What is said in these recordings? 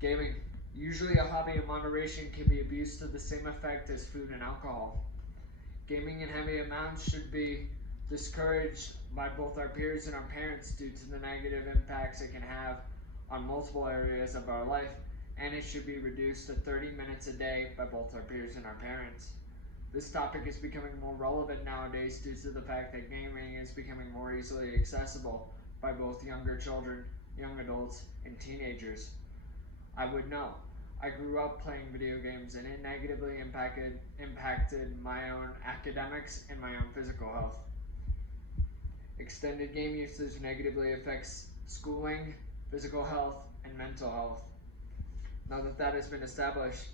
Gaming. Usually a hobby in moderation can be abused to the same effect as food and alcohol. Gaming in heavy amounts should be discouraged by both our peers and our parents due to the negative impacts it can have on multiple areas of our life, and it should be reduced to 30 minutes a day by both our peers and our parents. This topic is becoming more relevant nowadays due to the fact that gaming is becoming more easily accessible by both younger children, young adults, and teenagers. I would know. I grew up playing video games and it negatively impacted my own academics and my own physical health. Extended game usage negatively affects schooling, physical health, and mental health. Now that that has been established,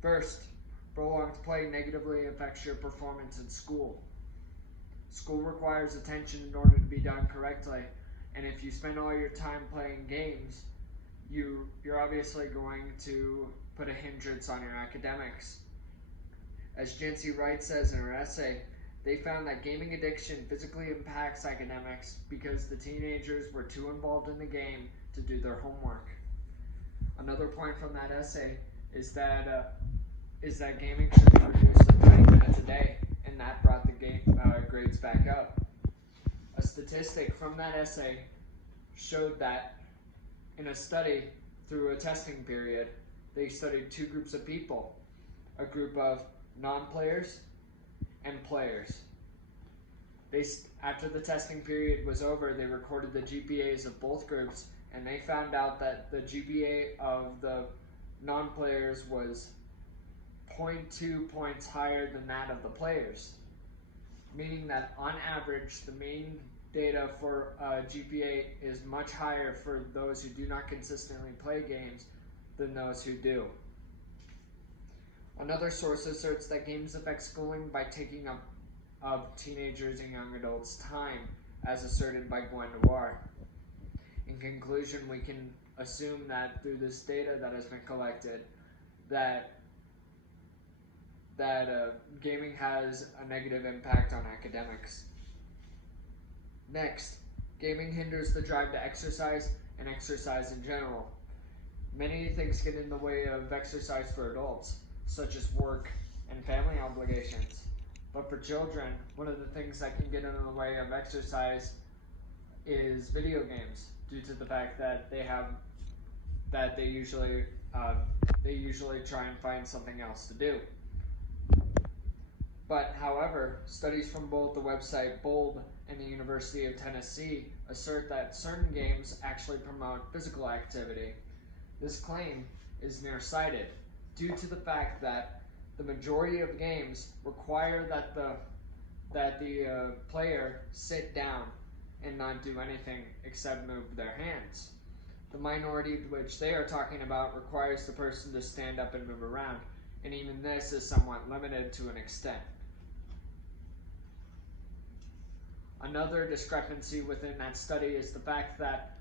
first, prolonged play negatively affects your performance in school. School requires attention in order to be done correctly, and if you spend all your time playing games, you're obviously going to put a hindrance on your academics. As Jancy Wright says in her essay, they found that gaming addiction physically impacts academics because the teenagers were too involved in the game to do their homework. Another point from that essay is that gaming should be reduced to 30 minutes a day, and that brought the game grades back up. A statistic from that essay showed that in a study through a testing period, they studied two groups of people, a group of non-players and players. After the testing period was over, they recorded the GPAs of both groups, and they found out that the GPA of the non-players was 0.2 points higher than that of the players, meaning that on average, the mean data for GPA is much higher for those who do not consistently play games than those who do. Another source asserts that games affect schooling by taking up teenagers and young adults' time, as asserted by Gwen Noir. In conclusion, we can assume that through this data that has been collected, that gaming has a negative impact on academics. Next, gaming hinders the drive to exercise and exercise in general. Many things get in the way of exercise for adults, such as work and family obligations. But for children, one of the things that can get in the way of exercise is video games, due to the fact that they usually try and find something else to do. But however, studies from both the website Bulb and the University of Tennessee assert that certain games actually promote physical activity. This claim is nearsighted due to the fact that the majority of games require that the player sit down and not do anything except move their hands. The minority which they are talking about requires the person to stand up and move around, and even this is somewhat limited to an extent. Another discrepancy within that study is the fact that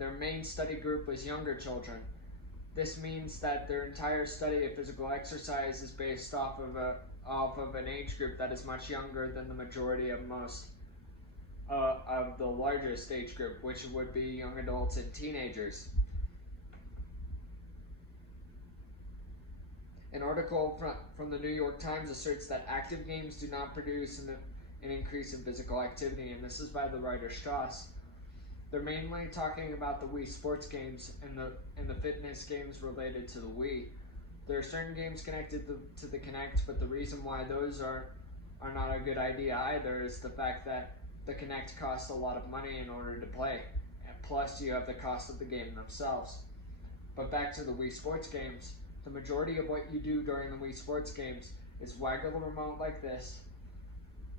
their main study group was younger children. This means that their entire study of physical exercise is based off of an age group that is much younger than the majority of most of the largest age group, which would be young adults and teenagers. An article from the New York Times asserts that active games do not produce an increase in physical activity, and this is by the writer Strauss. They're mainly talking about the Wii Sports games and the fitness games related to the Wii. There are certain games connected to the Kinect, but the reason why those are not a good idea either is the fact that the Kinect costs a lot of money in order to play, and plus you have the cost of the game themselves. But back to the Wii Sports games, the majority of what you do during the Wii Sports games is waggle the remote like this,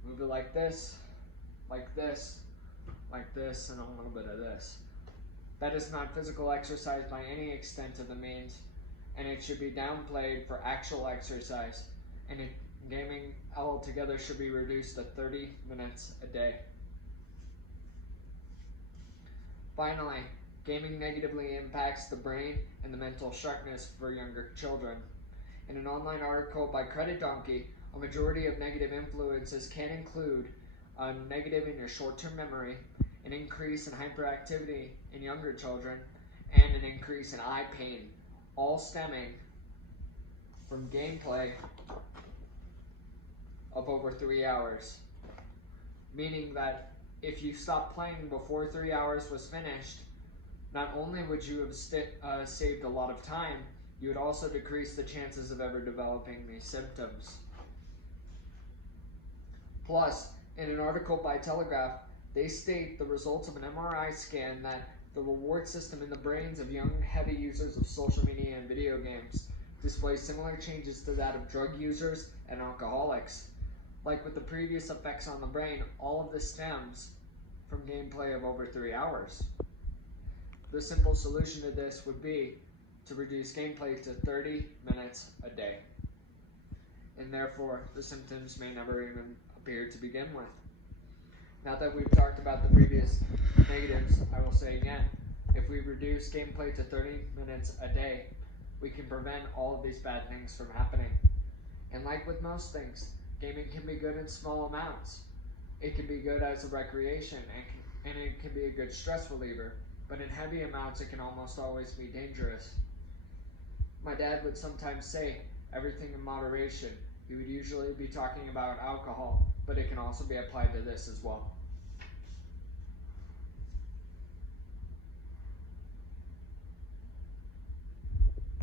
move it like this, like this, like this, and a little bit of this. That is not physical exercise by any extent of the means, and it should be downplayed for actual exercise, and gaming altogether should be reduced to 30 minutes a day. Finally, gaming negatively impacts the brain and the mental sharpness for younger children. In an online article by Credit Donkey, a majority of negative influences can include a negative in your short-term memory, an increase in hyperactivity in younger children, and an increase in eye pain, all stemming from gameplay of over 3 hours. Meaning that if you stopped playing before 3 hours was finished, not only would you have saved a lot of time, you would also decrease the chances of ever developing these symptoms. Plus, in an article by Telegraph, they state the results of an MRI scan that the reward system in the brains of young heavy users of social media and video games displays similar changes to that of drug users and alcoholics. Like with the previous effects on the brain, all of this stems from gameplay of over 3 hours. The simple solution to this would be to reduce gameplay to 30 minutes a day. And therefore, the symptoms may never even appear to begin with. Now that we've talked about the previous negatives, I will say again, if we reduce gameplay to 30 minutes a day, we can prevent all of these bad things from happening. And like with most things, gaming can be good in small amounts. It can be good as a recreation, and it can be a good stress reliever, but in heavy amounts it can almost always be dangerous. My dad would sometimes say, everything in moderation. He would usually be talking about alcohol, but it can also be applied to this as well.